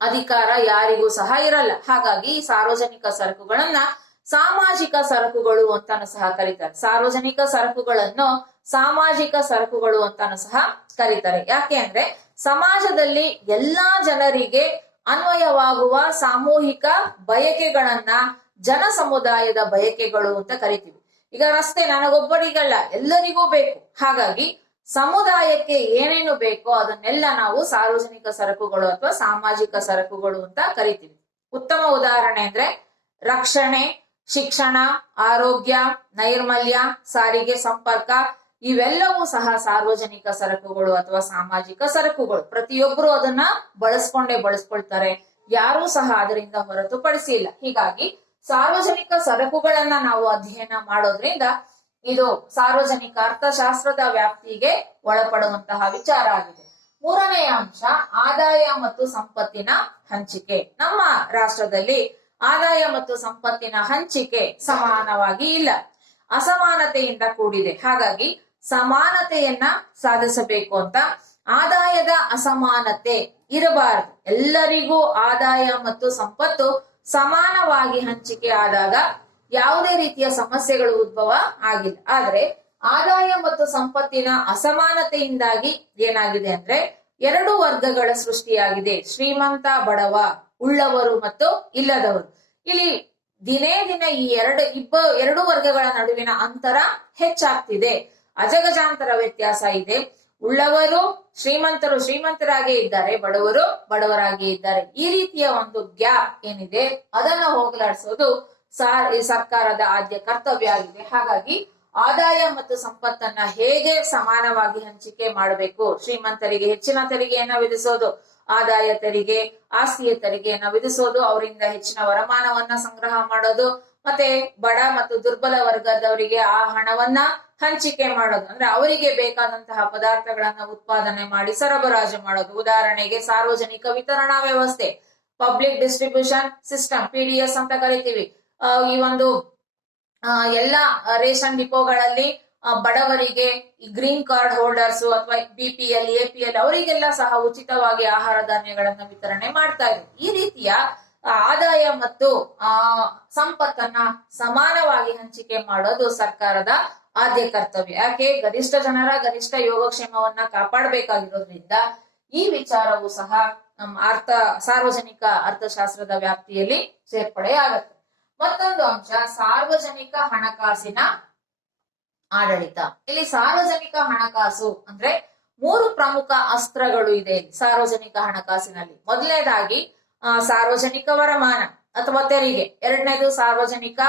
ಅಧಿಕಾರ ಯಾರಿಗೂ ಸಹ ಇರಲ್ಲ. ಹಾಗಾಗಿ ಈ ಸಾರ್ವಜನಿಕ ಸರಕುಗಳನ್ನ ಸಾಮಾಜಿಕ ಸರಕುಗಳು ಅಂತಾನು ಸಹ ಕರೀತಾರೆ. ಸಾರ್ವಜನಿಕ ಸರಕುಗಳನ್ನು ಸಾಮಾಜಿಕ ಸರಕುಗಳು ಅಂತಾನು ಸಹ ಕರೀತಾರೆ. ಯಾಕೆ ಅಂದ್ರೆ ಸಮಾಜದಲ್ಲಿ ಎಲ್ಲಾ ಜನರಿಗೆ ಅನ್ವಯವಾಗುವ ಸಾಮೂಹಿಕ ಬಯಕೆಗಳನ್ನ ಜನ ಸಮುದಾಯದ ಬಯಕೆಗಳು ಅಂತ ಕರಿತೀವಿ. ಈಗ ರಸ್ತೆ ನನಗೊಬ್ಬರಿಗಲ್ಲ, ಎಲ್ಲರಿಗೂ ಬೇಕು. ಹಾಗಾಗಿ ಸಮುದಾಯಕ್ಕೆ ಏನೇನು ಬೇಕೋ ಅದನ್ನೆಲ್ಲ ನಾವು ಸಾರ್ವಜನಿಕ ಸರಕುಗಳು ಅಥವಾ ಸಾಮಾಜಿಕ ಸರಕುಗಳು ಅಂತ ಕರಿತೀವಿ. ಉತ್ತಮ ಉದಾಹರಣೆ ಅಂದ್ರೆ ರಕ್ಷಣೆ, ಶಿಕ್ಷಣ, ಆರೋಗ್ಯ, ನೈರ್ಮಲ್ಯ, ಸಾರಿಗೆ, ಸಂಪರ್ಕ ಇವೆಲ್ಲವೂ ಸಹ ಸಾರ್ವಜನಿಕ ಸರಕುಗಳು ಅಥವಾ ಸಾಮಾಜಿಕ ಸರಕುಗಳು. ಪ್ರತಿಯೊಬ್ಬರು ಅದನ್ನ ಬಳಸ್ಕೊಳ್ತಾರೆ, ಯಾರೂ ಸಹ ಅದರಿಂದ ಹೊರತುಪಡಿಸಿಲ್ಲ. ಹೀಗಾಗಿ ಸಾರ್ವಜನಿಕ ಸರಕುಗಳನ್ನ ನಾವು ಅಧ್ಯಯನ ಮಾಡೋದ್ರಿಂದ ಇದು ಸಾರ್ವಜನಿಕ ಅರ್ಥಶಾಸ್ತ್ರದ ವ್ಯಾಪ್ತಿಗೆ ಒಳಪಡುವಂತಹ ವಿಚಾರ ಆಗಿದೆ. ಮೂರನೆಯ ಅಂಶ ಆದಾಯ ಮತ್ತು ಸಂಪತ್ತಿನ ಹಂಚಿಕೆ. ನಮ್ಮ ರಾಷ್ಟ್ರದಲ್ಲಿ ಆದಾಯ ಮತ್ತು ಸಂಪತ್ತಿನ ಹಂಚಿಕೆ ಸಮಾನವಾಗಿ ಇಲ್ಲ, ಅಸಮಾನತೆಯಿಂದ ಕೂಡಿದೆ. ಹಾಗಾಗಿ ಸಮಾನತೆಯನ್ನ ಸಾಧಿಸಬೇಕು ಅಂತ ಆದಾಯದ ಅಸಮಾನತೆ ಇರಬಾರದು. ಎಲ್ಲರಿಗೂ ಆದಾಯ ಮತ್ತು ಸಂಪತ್ತು ಸಮಾನವಾಗಿ ಹಂಚಿಕೆ ಆದಾಗ ಯಾವುದೇ ರೀತಿಯ ಸಮಸ್ಯೆಗಳು ಉದ್ಭವ ಆಗಿಲ್ಲ. ಆದ್ರೆ ಆದಾಯ ಮತ್ತು ಸಂಪತ್ತಿನ ಅಸಮಾನತೆಯಿಂದಾಗಿ ಏನಾಗಿದೆ ಅಂದ್ರೆ ಎರಡು ವರ್ಗಗಳ ಸೃಷ್ಟಿಯಾಗಿದೆ. ಶ್ರೀಮಂತ, ಬಡವ, ಉಳ್ಳವರು ಮತ್ತು ಇಲ್ಲದವರು. ಇಲ್ಲಿ ದಿನೇ ದಿನ ಈ ಎರಡು ವರ್ಗಗಳ ನಡುವಿನ ಅಂತರ ಹೆಚ್ಚಾಗ್ತಿದೆ. ಅಜಗಜಾಂತರ ವ್ಯತ್ಯಾಸ ಇದೆ. ಉಳ್ಳವರು ಶ್ರೀಮಂತರಾಗೇ ಇದ್ದಾರೆ, ಬಡವರು ಬಡವರಾಗೇ ಇದ್ದಾರೆ. ಈ ರೀತಿಯ ಒಂದು ಗ್ಯಾಪ್ ಏನಿದೆ ಅದನ್ನ ಹೋಗಲಾಡಿಸೋದು ಸರ್ಕಾರದ ಆದ್ಯ ಕರ್ತವ್ಯ ಆಗಿದೆ. ಹಾಗಾಗಿ ಆದಾಯ ಮತ್ತು ಸಂಪತ್ತನ್ನ ಹೇಗೆ ಸಮಾನವಾಗಿ ಹಂಚಿಕೆ ಮಾಡಬೇಕು, ಶ್ರೀಮಂತರಿಗೆ ಹೆಚ್ಚಿನ ತೆರಿಗೆಯನ್ನ ವಿಧಿಸೋದು, ಆದಾಯ ತೆರಿಗೆ, ಆಸ್ತಿಯ ತೆರಿಗೆಯನ್ನ ವಿಧಿಸೋದು, ಅವರಿಂದ ಹೆಚ್ಚಿನ ವರಮಾನವನ್ನ ಸಂಗ್ರಹ ಮಾಡೋದು, ಮತ್ತೆ ಬಡ ಮತ್ತು ದುರ್ಬಲ ವರ್ಗದವರಿಗೆ ಆ ಹಣವನ್ನ ಹಂಚಿಕೆ ಮಾಡೋದು. ಅಂದ್ರೆ ಅವರಿಗೆ ಬೇಕಾದಂತಹ ಪದಾರ್ಥಗಳನ್ನ ಉತ್ಪಾದನೆ ಮಾಡಿ ಸರಬರಾಜು ಮಾಡೋದು. ಉದಾಹರಣೆಗೆ ಸಾರ್ವಜನಿಕ ವಿತರಣಾ ವ್ಯವಸ್ಥೆ, ಪಬ್ಲಿಕ್ ಡಿಸ್ಟ್ರಿಬ್ಯೂಷನ್ ಸಿಸ್ಟಮ್, PDS ಅಂತ ಕರಿತೀವಿ. ಈ ಒಂದು ಎಲ್ಲಾ ರೇಷನ್ ಡಿಪೋಗಳಲ್ಲಿ ಬಡವರಿಗೆ, ಈ ಗ್ರೀನ್ ಕಾರ್ಡ್ ಹೋಲ್ಡರ್ಸ್ ಅಥವಾ BPL, APL ಅವರಿಗೆಲ್ಲ ಸಹ ಉಚಿತವಾಗಿ ಆಹಾರ ಧಾನ್ಯಗಳನ್ನ ವಿತರಣೆ ಮಾಡ್ತಾ ಇದ್ರು. ಈ ರೀತಿಯ ಆದಾಯ ಮತ್ತು ಸಂಪತ್ತನ್ನ ಸಮಾನವಾಗಿ ಹಂಚಿಕೆ ಮಾಡೋದು ಸರ್ಕಾರದ ಆದ್ಯ ಕರ್ತವ್ಯ. ಯಾಕೆ? ಗರಿಷ್ಠ ಜನರ ಗರಿಷ್ಠ ಯೋಗಕ್ಷೇಮವನ್ನ ಕಾಪಾಡಬೇಕಾಗಿರೋದ್ರಿಂದ ಈ ವಿಚಾರವು ಸಹ ನಮ್ಮ ಸಾರ್ವಜನಿಕ ಅರ್ಥಶಾಸ್ತ್ರದ ವ್ಯಾಪ್ತಿಯಲ್ಲಿ ಸೇರ್ಪಡೆ ಆಗತ್ತೆ. ಮತ್ತೊಂದು ಅಂಶ ಸಾರ್ವಜನಿಕ ಹಣಕಾಸಿನ ಆಡಳಿತ. ಇಲ್ಲಿ ಸಾರ್ವಜನಿಕ ಹಣಕಾಸು ಅಂದ್ರೆ 3 ಪ್ರಮುಖ ಅಸ್ತ್ರಗಳು ಇದೆ ಸಾರ್ವಜನಿಕ ಹಣಕಾಸಿನಲ್ಲಿ. ಮೊದಲನೇದಾಗಿ ಸಾರ್ವಜನಿಕ ವರಮಾನ ಅಥವಾ ತೆರಿಗೆ, ಎರಡನೇದು ಸಾರ್ವಜನಿಕ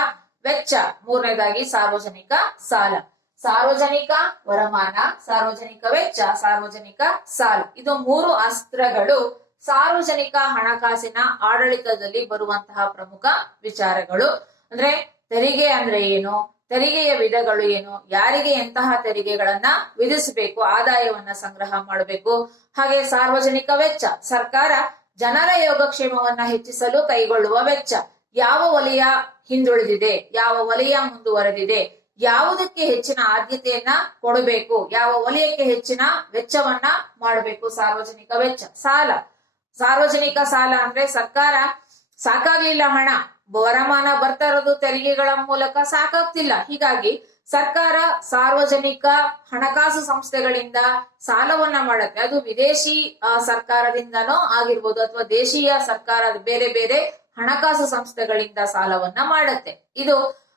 ವೆಚ್ಚ, ಮೂರನೇದಾಗಿ ಸಾರ್ವಜನಿಕ ಸಾಲ. ಸಾರ್ವಜನಿಕ ವರಮಾನ, ಸಾರ್ವಜನಿಕ ವೆಚ್ಚ, ಸಾರ್ವಜನಿಕ ಸಾಲ, ಇದು 3 ಅಸ್ತ್ರಗಳು ಸಾರ್ವಜನಿಕ ಹಣಕಾಸಿನ ಆಡಳಿತದಲ್ಲಿ ಬರುವಂತಹ ಪ್ರಮುಖ ವಿಚಾರಗಳು. ಅಂದ್ರೆ ತೆರಿಗೆ ಅಂದ್ರೆ ಏನು, ತೆರಿಗೆಯ ವಿಧಗಳು ಏನು, ಯಾರಿಗೆ ಎಂತಹ ತೆರಿಗೆಗಳನ್ನ ವಿಧಿಸಬೇಕು, ಆದಾಯವನ್ನ ಸಂಗ್ರಹ ಮಾಡಬೇಕು. ಹಾಗೆ ಸಾರ್ವಜನಿಕ ವೆಚ್ಚ, ಸರ್ಕಾರ ಜನರ ಯೋಗಕ್ಷೇಮವನ್ನ ಹೆಚ್ಚಿಸಲು ಕೈಗೊಳ್ಳುವ ವೆಚ್ಚ. ಯಾವ ವಲಯ ಹಿಂದುಳಿದಿದೆ, ಯಾವ ವಲಯ ಮುಂದುವರೆದಿದೆ, ಯಾವುದಕ್ಕೆ ಹೆಚ್ಚಿನ ಆದ್ಯತೆಯನ್ನ ಕೊಡಬೇಕು, ಯಾವ ವಲಯಕ್ಕೆ ಹೆಚ್ಚಿನ ವೆಚ್ಚವನ್ನ ಮಾಡಬೇಕು, ಸಾರ್ವಜನಿಕ ವೆಚ್ಚ. ಸಾಲ, ಸಾರ್ವಜನಿಕ ಸಾಲ ಅಂದ್ರೆ ಸರ್ಕಾರ ಸಾಕಾಗ್ಲಿಲ್ಲ, ಹಣ ವರಮಾನ ಬರ್ತಾ ಇರೋದು ತೆರಿಗೆಗಳ ಮೂಲಕ ಸಾಕಾಗ್ತಿಲ್ಲ. ಹೀಗಾಗಿ ಸರ್ಕಾರ ಸಾರ್ವಜನಿಕ ಹಣಕಾಸು ಸಂಸ್ಥೆಗಳಿಂದ ಸಾಲವನ್ನ ಮಾಡುತ್ತೆ. ಅದು ವಿದೇಶಿ ಸರ್ಕಾರದಿಂದನೋ ಆಗಿರ್ಬೋದು ಅಥವಾ ದೇಶೀಯ ಸರ್ಕಾರದ ಬೇರೆ ಬೇರೆ ಹಣಕಾಸು ಸಂಸ್ಥೆಗಳಿಂದ ಸಾಲವನ್ನ ಮಾಡುತ್ತೆ. ಇದು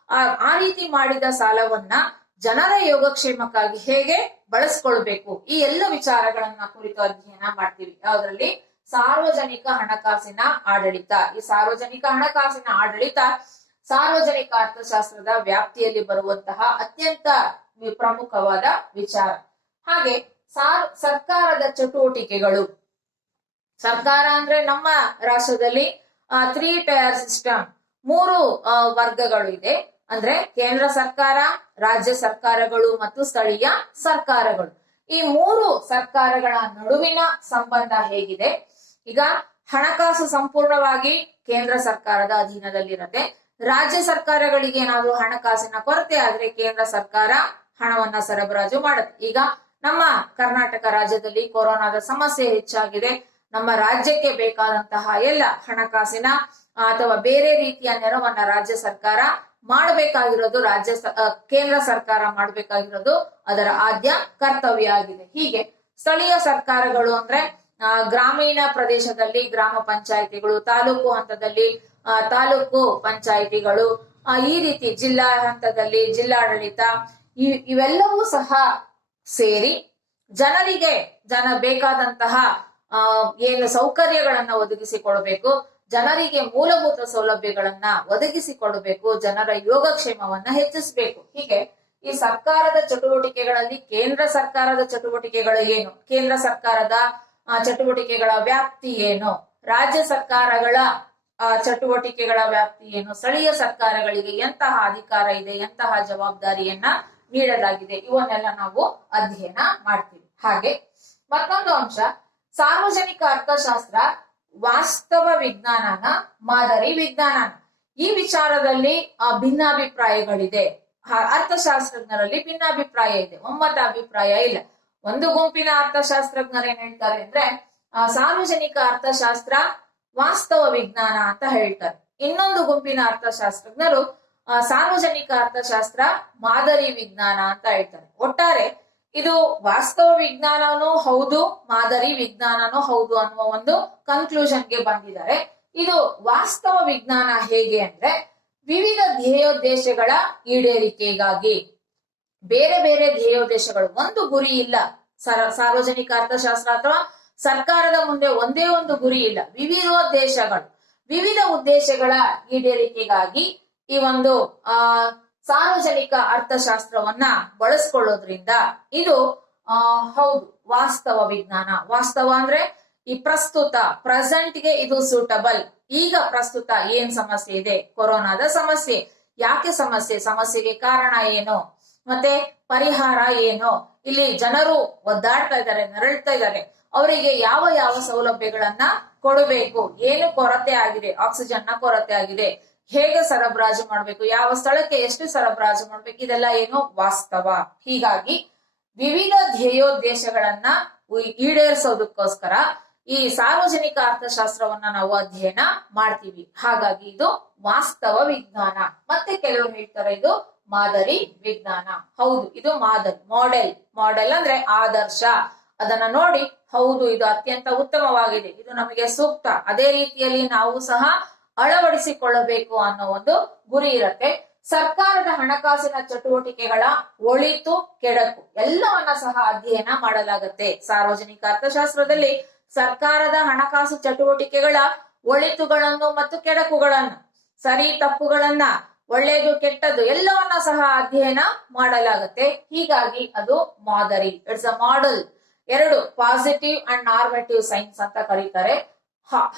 ಆ ರೀತಿ ಮಾಡಿದ ಸಾಲವನ್ನ ಜನರ ಯೋಗಕ್ಷೇಮಕ್ಕಾಗಿ ಹೇಗೆ ಬಳಸ್ಕೊಳ್ಬೇಕು, ಈ ಎಲ್ಲ ವಿಚಾರಗಳನ್ನ ಕುರಿತು ಅಧ್ಯಯನ ಮಾಡ್ತೀವಿ. ಯಾವ್ದ್ರಲ್ಲಿ? ಸಾರ್ವಜನಿಕ ಹಣಕಾಸಿನ ಆಡಳಿತ. ಈ ಸಾರ್ವಜನಿಕ ಹಣಕಾಸಿನ ಆಡಳಿತ ಸಾರ್ವಜನಿಕ ಅರ್ಥಶಾಸ್ತ್ರದ ವ್ಯಾಪ್ತಿಯಲ್ಲಿ ಬರುವಂತಹ ಅತ್ಯಂತ ಪ್ರಮುಖವಾದ ವಿಚಾರ. ಹಾಗೆ ಸರ್ಕಾರದ ಚಟುವಟಿಕೆಗಳು. ಸರ್ಕಾರ ಅಂದ್ರೆ ನಮ್ಮ ರಾಷ್ಟ್ರದಲ್ಲಿ 3 ಟೈರ್ ಸಿಸ್ಟಮ್, 3 ವರ್ಗಗಳು ಇದೆ. ಅಂದ್ರೆ ಕೇಂದ್ರ ಸರ್ಕಾರ, ರಾಜ್ಯ ಸರ್ಕಾರಗಳು ಮತ್ತು ಸ್ಥಳೀಯ ಸರ್ಕಾರಗಳು. ಈ 3 ಸರ್ಕಾರಗಳ ನಡುವಿನ ಸಂಬಂಧ ಹೇಗಿದೆ? ಈಗ ಹಣಕಾಸು ಸಂಪೂರ್ಣವಾಗಿ ಕೇಂದ್ರ ಸರ್ಕಾರದ ಅಧೀನದಲ್ಲಿರುತ್ತೆ. ರಾಜ್ಯ ಸರ್ಕಾರಗಳಿಗೆ ಏನಾದ್ರೂ ಹಣಕಾಸಿನ ಕೊರತೆ ಆದ್ರೆ ಕೇಂದ್ರ ಸರ್ಕಾರ ಹಣವನ್ನ ಸರಬರಾಜು ಮಾಡುತ್ತೆ. ಈಗ ನಮ್ಮ ಕರ್ನಾಟಕ ರಾಜ್ಯದಲ್ಲಿ ಕೊರೋನಾದ ಸಮಸ್ಯೆ ಹೆಚ್ಚಾಗಿದೆ. ನಮ್ಮ ರಾಜ್ಯಕ್ಕೆ ಬೇಕಾದಂತಹ ಎಲ್ಲ ಹಣಕಾಸಿನ ಅಥವಾ ಬೇರೆ ರೀತಿಯ ನೆರವನ್ನ ರಾಜ್ಯ ಸರ್ಕಾರ ಮಾಡಬೇಕಾಗಿರೋದು, ಕೇಂದ್ರ ಸರ್ಕಾರ ಮಾಡಬೇಕಾಗಿರೋದು ಅದರ ಆದ್ಯ ಕರ್ತವ್ಯ ಆಗಿದೆ. ಹೀಗೆ ಸ್ಥಳೀಯ ಸರ್ಕಾರಗಳು ಅಂದ್ರೆ ಗ್ರಾಮೀಣ ಪ್ರದೇಶದಲ್ಲಿ ಗ್ರಾಮ ಪಂಚಾಯಿತಿಗಳು, ತಾಲೂಕು ಹಂತದಲ್ಲಿ ತಾಲೂಕು ಪಂಚಾಯಿತಿಗಳು, ಈ ರೀತಿ ಜಿಲ್ಲಾ ಹಂತದಲ್ಲಿ ಜಿಲ್ಲಾಡಳಿತ, ಇವೆಲ್ಲವೂ ಸಹ ಸೇರಿ ಜನರಿಗೆ ಬೇಕಾದಂತಹ ಏನು ಸೌಕರ್ಯಗಳನ್ನ ಒದಗಿಸಿಕೊಡಬೇಕು, ಜನರಿಗೆ ಮೂಲಭೂತ ಸೌಲಭ್ಯಗಳನ್ನ ಒದಗಿಸಿಕೊಡಬೇಕು, ಜನರ ಯೋಗಕ್ಷೇಮವನ್ನ ಹೆಚ್ಚಿಸಬೇಕು. ಹೀಗೆ ಈ ಸರ್ಕಾರದ ಚಟುವಟಿಕೆಗಳಲ್ಲಿ ಕೇಂದ್ರ ಸರ್ಕಾರದ ಚಟುವಟಿಕೆಗಳು ಏನು, ಕೇಂದ್ರ ಸರ್ಕಾರದ ಚಟುವಟಿಕೆಗಳ ವ್ಯಾಪ್ತಿ ಏನು, ರಾಜ್ಯ ಸರ್ಕಾರಗಳ ಚಟುವಟಿಕೆಗಳ ವ್ಯಾಪ್ತಿ ಏನು, ಸ್ಥಳೀಯ ಸರ್ಕಾರಗಳಿಗೆ ಎಂತಹ ಅಧಿಕಾರ ಇದೆ, ಎಂತಹ ಜವಾಬ್ದಾರಿಯನ್ನ ನೀಡಲಾಗಿದೆ, ಇವನ್ನೆಲ್ಲ ನಾವು ಅಧ್ಯಯನ ಮಾಡ್ತೀವಿ. ಹಾಗೆ ಮತ್ತೊಂದು ಅಂಶ, ಸಾರ್ವಜನಿಕ ಅರ್ಥಶಾಸ್ತ್ರ ವಾಸ್ತವ ವಿಜ್ಞಾನನ ಮಾದರಿ ವಿಜ್ಞಾನನ. ಈ ವಿಚಾರದಲ್ಲಿ ಭಿನ್ನಾಭಿಪ್ರಾಯಗಳಿದೆ. ಅರ್ಥಶಾಸ್ತ್ರಜ್ಞರಲ್ಲಿ ಭಿನ್ನಾಭಿಪ್ರಾಯ ಇದೆ, ಒಮ್ಮತ ಅಭಿಪ್ರಾಯ ಇಲ್ಲ. ಒಂದು ಗುಂಪಿನ ಅರ್ಥಶಾಸ್ತ್ರಜ್ಞರು ಏನ್ ಹೇಳ್ತಾರೆ ಅಂದ್ರೆ ಸಾರ್ವಜನಿಕ ಅರ್ಥಶಾಸ್ತ್ರ ವಾಸ್ತವ ವಿಜ್ಞಾನ ಅಂತ ಹೇಳ್ತಾರೆ. ಇನ್ನೊಂದು ಗುಂಪಿನ ಅರ್ಥಶಾಸ್ತ್ರಜ್ಞರು ಸಾರ್ವಜನಿಕ ಅರ್ಥಶಾಸ್ತ್ರ ಮಾದರಿ ವಿಜ್ಞಾನ ಅಂತ ಹೇಳ್ತಾರೆ. ಒಟ್ಟಾರೆ ಇದು ವಾಸ್ತವ ವಿಜ್ಞಾನನೂ ಹೌದು, ಮಾದರಿ ವಿಜ್ಞಾನನೂ ಹೌದು ಅನ್ನುವ ಒಂದು ಕನ್ಕ್ಲೂಷನ್ಗೆ ಬಂದಿದ್ದಾರೆ. ಇದು ವಾಸ್ತವ ವಿಜ್ಞಾನ ಹೇಗೆ ಅಂದ್ರೆ ವಿವಿಧ ಧ್ಯೇಯೋದ್ದೇಶಗಳ ಈಡೇರಿಕೆಗಾಗಿ ಬೇರೆ ಬೇರೆ ಧ್ಯೇಯೋದ್ದೇಶಗಳು, ಒಂದು ಗುರಿ ಇಲ್ಲ. ಸಾರ್ವಜನಿಕ ಅರ್ಥಶಾಸ್ತ್ರ ಅಥವಾ ಸರ್ಕಾರದ ಮುಂದೆ ಒಂದೇ ಒಂದು ಗುರಿ ಇಲ್ಲ, ವಿವಿಧ ಉದ್ದೇಶಗಳ ಈಡೇರಿಕೆಗಾಗಿ ಈ ಒಂದು ಸಾರ್ವಜನಿಕ ಅರ್ಥಶಾಸ್ತ್ರವನ್ನ ಬಳಸ್ಕೊಳ್ಳೋದ್ರಿಂದ ಇದು ಹೌದು ವಾಸ್ತವ ವಿಜ್ಞಾನ. ವಾಸ್ತವ ಅಂದ್ರೆ ಈ ಪ್ರಸ್ತುತ, ಪ್ರೆಸೆಂಟ್ಗೆ ಇದು ಸೂಟಬಲ್. ಈಗ ಪ್ರಸ್ತುತ ಏನ್ ಸಮಸ್ಯೆ ಇದೆ, ಕೊರೋನಾದ ಸಮಸ್ಯೆ, ಯಾಕೆ ಸಮಸ್ಯೆಗೆ ಕಾರಣ ಏನು, ಮತ್ತೆ ಪರಿಹಾರ ಏನು, ಇಲ್ಲಿ ಜನರು ಒದ್ದಾಡ್ತಾ ಇದ್ದಾರೆ, ನರಳ್ತಾ ಇದ್ದಾರೆ, ಅವರಿಗೆ ಯಾವ ಯಾವ ಸೌಲಭ್ಯಗಳನ್ನ ಕೊಡಬೇಕು, ಏನು ಕೊರತೆ ಆಗಿದೆ, ಆಕ್ಸಿಜನ್ ನ ಕೊರತೆ ಆಗಿದೆ, ಹೇಗೆ ಸರಬರಾಜು ಮಾಡ್ಬೇಕು, ಯಾವ ಸ್ಥಳಕ್ಕೆ ಎಷ್ಟು ಸರಬರಾಜು ಮಾಡ್ಬೇಕು, ಇದೆಲ್ಲ ಏನು ವಾಸ್ತವ. ಹೀಗಾಗಿ ವಿವಿಧ ಧ್ಯೇಯೋದ್ದೇಶಗಳನ್ನ ಈಡೇರಿಸೋದಕ್ಕೋಸ್ಕರ ಈ ಸಾರ್ವಜನಿಕ ಅರ್ಥಶಾಸ್ತ್ರವನ್ನ ನಾವು ಅಧ್ಯಯನ ಮಾಡ್ತೀವಿ. ಹಾಗಾಗಿ ಇದು ವಾಸ್ತವ ವಿಜ್ಞಾನ. ಮತ್ತೆ ಕೆಲವರು ಹೇಳ್ತಾರೆ ಇದು ಮಾದರಿ ವಿಜ್ಞಾನ. ಹೌದು, ಇದು ಮಾದರಿ, ಮಾಡೆಲ್ ಅಂದ್ರೆ ಆದರ್ಶ. ಅದನ್ನ ನೋಡಿ ಹೌದು ಇದು ಅತ್ಯಂತ ಉತ್ತಮವಾಗಿದೆ, ಇದು ನಮಗೆ ಸೂಕ್ತ, ಅದೇ ರೀತಿಯಲ್ಲಿ ನಾವು ಸಹ ಅಳವಡಿಸಿಕೊಳ್ಳಬೇಕು ಅನ್ನೋ ಒಂದು ಗುರಿ ಇರುತ್ತೆ. ಸರ್ಕಾರದ ಹಣಕಾಸಿನ ಚಟುವಟಿಕೆಗಳ ಒಳಿತು ಕೆಡಕು ಎಲ್ಲವನ್ನ ಸಹ ಅಧ್ಯಯನ ಮಾಡಲಾಗುತ್ತೆ. ಸಾರ್ವಜನಿಕ ಅರ್ಥಶಾಸ್ತ್ರದಲ್ಲಿ ಸರ್ಕಾರದ ಹಣಕಾಸು ಚಟುವಟಿಕೆಗಳ ಒಳಿತುಗಳನ್ನು ಮತ್ತು ಕೆಡಕುಗಳನ್ನ, ಸರಿ ತಪ್ಪುಗಳನ್ನ, ಒಳ್ಳೆಯದು ಕೆಟ್ಟದ್ದು ಎಲ್ಲವನ್ನ ಸಹ ಅಧ್ಯಯನ ಮಾಡಲಾಗುತ್ತೆ. ಹೀಗಾಗಿ ಅದು ಮಾದರಿ, ಇಟ್ಸ್ ಅ ಮಾಡೆಲ್. ಎರಡು ಪಾಸಿಟಿವ್ ಅಂಡ್ ನಾರ್ಮೆಟಿವ್ ಸೈನ್ಸ್ ಅಂತ ಕರೀತಾರೆ.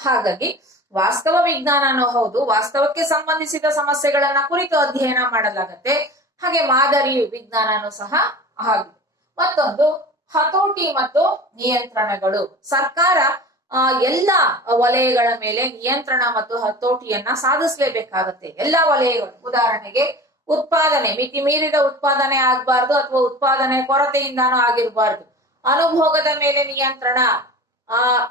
ಹಾಗಾಗಿ ವಾಸ್ತವ ವಿಜ್ಞಾನನೂ ಹೌದು, ವಾಸ್ತವಕ್ಕೆ ಸಂಬಂಧಿಸಿದ ಸಮಸ್ಯೆಗಳನ್ನ ಕುರಿತು ಅಧ್ಯಯನ ಮಾಡಲಾಗತ್ತೆ. ಹಾಗೆ ಮಾದರಿ ವಿಜ್ಞಾನನೂ ಸಹ ಆಗಿದೆ. ಮತ್ತೊಂದು ಹತೋಟಿ ಮತ್ತು ನಿಯಂತ್ರಣಗಳು. ಸರ್ಕಾರ ಎಲ್ಲ ವಲಯಗಳ ಮೇಲೆ ನಿಯಂತ್ರಣ ಮತ್ತು ಹತೋಟಿಯನ್ನ ಸಾಧಿಸಲೇಬೇಕಾಗತ್ತೆ. ಎಲ್ಲಾ ವಲಯಗಳು, ಉದಾಹರಣೆಗೆ ಉತ್ಪಾದನೆ, ಮಿತಿ ಮೀರಿದ ಉತ್ಪಾದನೆ ಆಗ್ಬಾರ್ದು ಅಥವಾ ಉತ್ಪಾದನೆ ಕೊರತೆಯಿಂದಾನೂ ಆಗಿರ್ಬಾರ್ದು. ಅನುಭೋಗದ ಮೇಲೆ ನಿಯಂತ್ರಣ,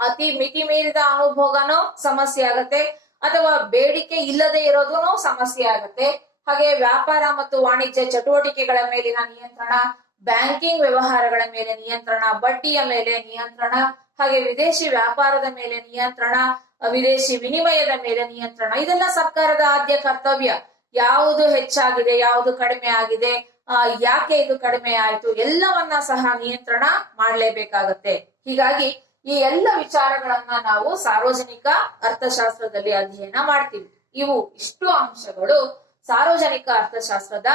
ಅತಿ ಮಿತಿ ಮೀರಿದ ಅನುಭೋಗನೂ ಸಮಸ್ಯೆ ಆಗತ್ತೆ, ಅಥವಾ ಬೇಡಿಕೆ ಇಲ್ಲದೆ ಇರೋದೂ ಸಮಸ್ಯೆ ಆಗತ್ತೆ. ಹಾಗೆ ವ್ಯಾಪಾರ ಮತ್ತು ವಾಣಿಜ್ಯ ಚಟುವಟಿಕೆಗಳ ಮೇಲಿನ ನಿಯಂತ್ರಣ, ಬ್ಯಾಂಕಿಂಗ್ ವ್ಯವಹಾರಗಳ ಮೇಲೆ ನಿಯಂತ್ರಣ, ಬಡ್ಡಿಯ ಮೇಲೆ ನಿಯಂತ್ರಣ, ಹಾಗೆ ವಿದೇಶಿ ವ್ಯಾಪಾರದ ಮೇಲೆ ನಿಯಂತ್ರಣ, ವಿದೇಶಿ ವಿನಿಮಯದ ಮೇಲೆ ನಿಯಂತ್ರಣ, ಇದೆಲ್ಲ ಸರ್ಕಾರದ ಆದ್ಯ ಕರ್ತವ್ಯ. ಯಾವುದು ಹೆಚ್ಚಾಗಿದೆ, ಯಾವುದು ಕಡಿಮೆ ಆಗಿದೆ, ಯಾಕೆ ಇದು ಕಡಿಮೆ ಆಯ್ತು, ಎಲ್ಲವನ್ನ ಸಹ ನಿಯಂತ್ರಣ ಮಾಡಲೇಬೇಕಾಗತ್ತೆ. ಹೀಗಾಗಿ ಈ ಎಲ್ಲ ವಿಚಾರಗಳನ್ನ ನಾವು ಸಾರ್ವಜನಿಕ ಅರ್ಥಶಾಸ್ತ್ರದಲ್ಲಿ ಅಧ್ಯಯನ ಮಾಡ್ತೀವಿ. ಇಷ್ಟು ಅಂಶಗಳು ಸಾರ್ವಜನಿಕ ಅರ್ಥಶಾಸ್ತ್ರದ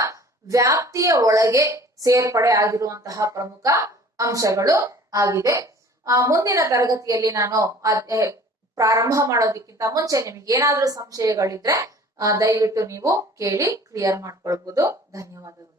ವ್ಯಾಪ್ತಿಯ ಒಳಗೆ ಸೇರ್ಪಡೆ ಆಗಿರುವಂತಹ ಪ್ರಮುಖ ಅಂಶಗಳು ಆಗಿದೆ. ಮುಂದಿನ ತರಗತಿಯಲ್ಲಿ ನಾನು ಪ್ರಾರಂಭ ಮಾಡೋದಕ್ಕಿಂತ ಮುಂಚೆ ನಿಮಗೆ ಏನಾದ್ರೂ ಸಂಶಯಗಳಿದ್ರೆ ದಯವಿಟ್ಟು ನೀವು ಕೇಳಿ ಕ್ಲಿಯರ್ ಮಾಡ್ಕೊಳ್ಬಹುದು. ಧನ್ಯವಾದಗಳು.